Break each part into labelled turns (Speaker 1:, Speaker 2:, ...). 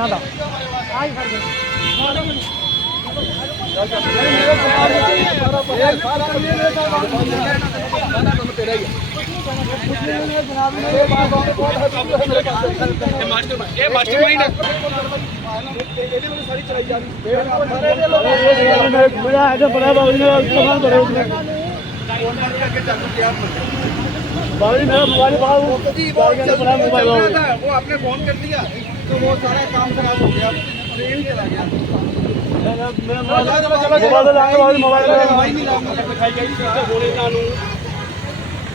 Speaker 1: ਦਾ ਆਈ ਫੜ ਦੇ
Speaker 2: ਇਹ ਮਾਸਟਰ
Speaker 1: ਮਾਈਂਡ ਹੈ ਇਹਦੇ ਵਿੱਚ ਸਾਰੀ ਚਲਾਈ ਜਾ। ਰਹੀ ਹੈ ਬੜਾ ਹੈ ਬੜਾ ਬਾਬੂ ਜੀ ਨਾਲ ਸਮਾਨ ਭਰੇ ਉਸਨੇ ਬਾਬੂ ਜੀ ਮੇਰਾ ਮੋਬਾਈਲ ਬਾਬੂ ਜੀ ਬਾਬੂ ਜੀ ਮੇਰਾ ਮੋਬਾਈਲ ਬਾਬੂ
Speaker 2: ਉਹ ਆਪਣੇ ਫੋਨ ਕਰ ਲਿਆ तो वो सारा काम खराब हो गया ट्रेन चला गया
Speaker 1: ਮੇਰਾ ਮੋਬਾਈਲ ਲਾਂਗੇ ਬਾਬੂ ਮੋਬਾਈਲ
Speaker 2: दवाई नहीं लाऊंगा दिखाई गई तो बोले कानू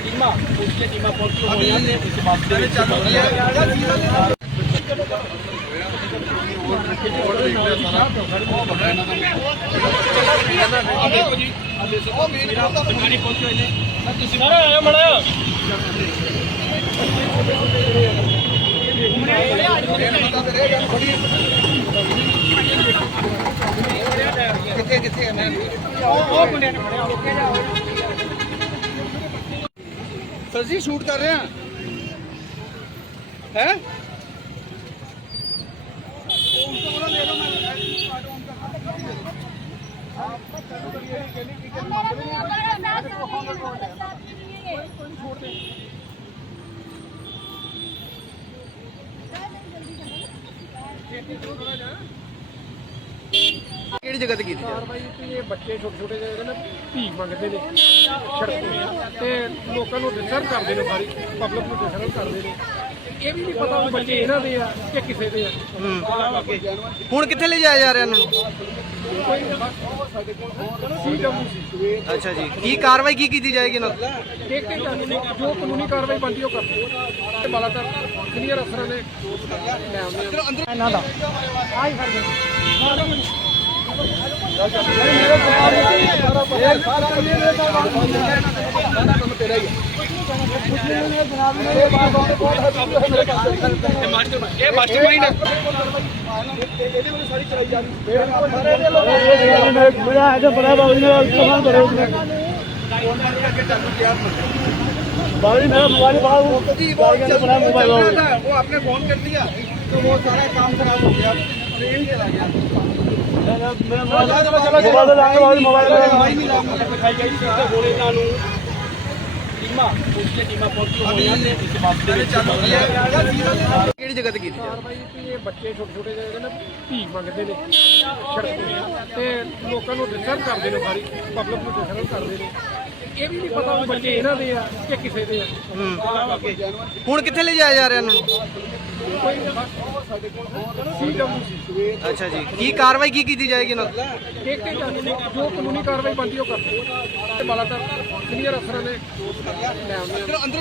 Speaker 2: टीमा उसके टीमा पहुंची होया ने उसके बाद चले चलो ਤੁਸੀਂ ਨਾ ਆਇਆ ਮੜਾ ਕਿੱਥੇ ਕਿੱਥੇ ਹੈ ਉਹ ਮੁੰਡੇ ਨੇ ਫੜਿਆ ਸਰ ਜੀ ਸ਼ੂਟ ਕਰ ਰਹੇ ਆ ਹੈ ਕਿਹੜੀ ਜਗ੍ਹਾ ਤੇ ਕੀਤੀ
Speaker 1: ਕਾਰਵਾਈ ਤੇ ਇਹ ਬੱਚੇ ਛੋਟੇ ਛੋਟੇ ਜਿਹੜੇ ਨੇ ਭੀਖ ਮੰਗਦੇ ਨੇ, ਸੜਕ ਤੋਂ। ਤੇ ਲੋਕਾਂ ਨੂੰ ਡਿਸਟਰਬ ਕਰਦੇ ਨੇ ਸਾਰੀ ਪਬਲਿਕ ਨੂੰ ਡਿਸਟਰਬ ਕਰਦੇ ਨੇ। ਇਹ ਵੀ ਨਹੀਂ ਪਤਾ ਉਹ ਬੱਚੇ ਇਹਨਾਂ ਦੇ ਆ ਕਿ ਕਿਸੇ ਦੇ ਆ।
Speaker 2: ਹੁਣ ਕਿੱਥੇ ਲੈ ਜਾਇਆ ਜਾ ਰਿਹਾ ਇਹਨਾਂ? ਨੂੰ ਅੱਛਾ ਜੀ। ਕੀ ਕਾਰਵਾਈ ਕੀ ਕੀਤੀ ਜਾਏਗੀ ਇਹਨਾਂ ਤੋਂ?
Speaker 1: ਦੇਖਦੇ ਜਾਂਦੇ ਨੇ ਜੋ ਕਾਨੂੰਨੀ ਕਾਰਵਾਈ ਬਣਦੀ ਉਹ ਕਰਦੇ ਤੇ ਬਾਲਾਤਰ ਸੀਨੀਅਰ ਅਫਸਰਾਂ ਨੇ ਲੈ ਆਉਂਦੇ ਇਹਨਾਂ ਦਾ ਆਈ ਫੜ ਦੇ मेरा आगे बड़ा बाबू ने सवाल करो बाबू मेरा मोबाइल बाबू जी वो बड़ा मोबाइल बाबू
Speaker 2: वो आपने फ़ोन कर दिया तो वो सारा काम खराब हो गया ट्रेन चला गया मोबाइल मोबाइल मोबाइल ਟੀਮਾਂ ਪੁਲਿਸ ਦੀਆਂ ਟੀਮਾਂ ਪਹੁੰਚੀ ਹੋਈਆਂ ਨੇ ਇਸ ਮਾਮਲੇ ਦੇ ਵਿੱਚ ਚੱਲ ਰਹੀ ਹੈ ਕਿਹੜੀ ਜਗ੍ਹਾ ਤੇ ਕੀਤੀ
Speaker 1: ਹੈ? ਇਹ ਬੱਚੇ ਛੋਟੇ ਛੋਟੇ ਜਿਹੇ ਨੇ ਭੀਖ ਮੰਗਦੇ ਨੇ ਸੜਕ ਤੇ। ਲੋਕਾਂ ਨੂੰ ਡਿਸਟਰਬ ਕਰਦੇ ਨੇ ਸਾਰੀ ਪਬਲਿਕ ਨੂੰ ਡਿਸਟਰਬ ਕਰਦੇ ਨੇ। ਇਹ ਵੀ ਨਹੀਂ ਪਤਾ ਉਹ ਬੱਚੇ ਇਹਨਾਂ ਦੇ ਆ ਕਿ ਕਿਸੇ ਦੇ ਆ।
Speaker 2: ਹੁਣ ਕਿੱਥੇ ਲੈ ਜਾਇਆ ਜਾ ਰਿਹਾ ਇਹਨਾਂ? ਨੂੰ
Speaker 1: ਸੀਡਬਲਯੂਸੀ
Speaker 2: ਅੱਛਾ ਜੀ। ਕੀ ਕਾਰਵਾਈ ਕੀ ਕੀਤੀ ਜਾਏਗੀ ਇਹਨਾਂ ਤੋਂ
Speaker 1: ਦੇਖਦੇ ਜਾਂਦੇ ਨੇ ਜੋ ਕਾਨੂੰਨੀ ਕਾਰਵਾਈ ਬਣਦੀ ਉਹ ਕਰਦੇ ਤੇ ਸੀਨੀਅਰ ਅਫਸਰਾਂ ਨੇ ਲੈ ਆਉਂਦੇ ਆ